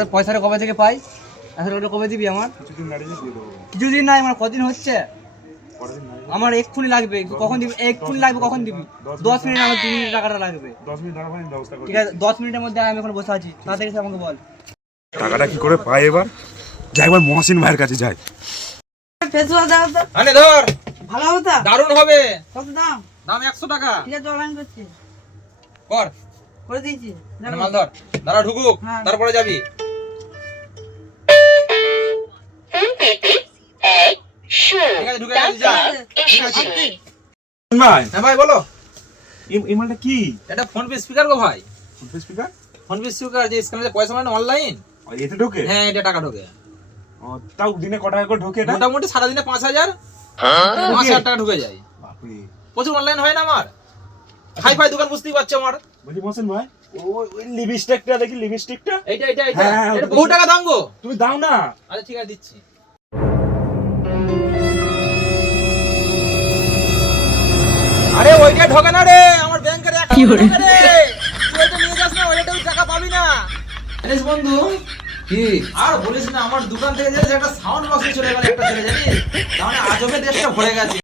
তোদের পয়সাটা কবে থেকে পাই? আসলে ওটা কবে দিবি আমার? কিছুদিন নাই, আমার কদিন হচ্ছে? আমার এক্ষুনি লাগবে। কখন দিবি? এক্ষুনি লাগবে, কখন দিবি? 10 মিনিট, আমার 2 মিনিট টাকাটা লাগবে। 10 মিনিট দাঁড়াবেন, ব্যবস্থা করে। ঠিক আছে, 10 মিনিটের মধ্যে আমি এখন বসে আছি, তাড়াতাড়ি এসে আমাকে বল। টাকাটা কি করে পাই এবার? যাই একবার মহসিন ভাইয়ের কাছে যাই। ফেসওয়াশ দাও তো। আনে ধর, ভালো হবে তো? দারুণ হবে। কত দাম? দাম 100 টাকা। ঠিক আছে, অনলাইন করছি। কর, করে দিয়েছি। আনে মাল ধর। দাঁড়া ঢুকুক, হ্যাঁ। তারপরে যাবি। ঠিক আছে, ঢুকে গেছি, যা। ঠিক আছে। ভাই, হ্যাঁ ভাই বলো। এই মালটা কি? এটা ফোন পে স্পিকার গো ভাই। স্পিকার? ফোন পে স্পিকার, যে স্ক্যানে পয়সা মানে অনলাইন। এতে ঢোকে? হ্যাঁ, এটা টাকা ঢোকে। তাও দিনে ক টাকা করে ঢোকে এটা? মোটামুটি সারাদিনে 5000 5000 টাকা ঢুকে যায়। বাপরে। প্রচুর অনলাইন হয় না আমার। হাই ফাই দোকান বুঝতেই পারছো আমার। বলছি মহসিন ভাই, ওই লিপস্টিকটা দেখি, লিপস্টিকটা। এইটা হ্যাঁ, এটা বহু টাকা দাম গো। তুমি দাও না। আচ্ছা ঠিক আছে, দিচ্ছি। আরে ওইটা ঢোকে না রে, আমার ব্যাংকের অ্যাকাউন্টে ঢোকে রে। তুই এটা নিয়ে যাস না, ওইটাও টাকা পাবি না। জানিস বন্ধু কি? আর বলিস না, আমার দোকান থেকে যে একটা সাউন্ড বক্স চলে গেল একটা ছেলে, জানিস? তাহলে আজবে দেশটা ভরে গেছে।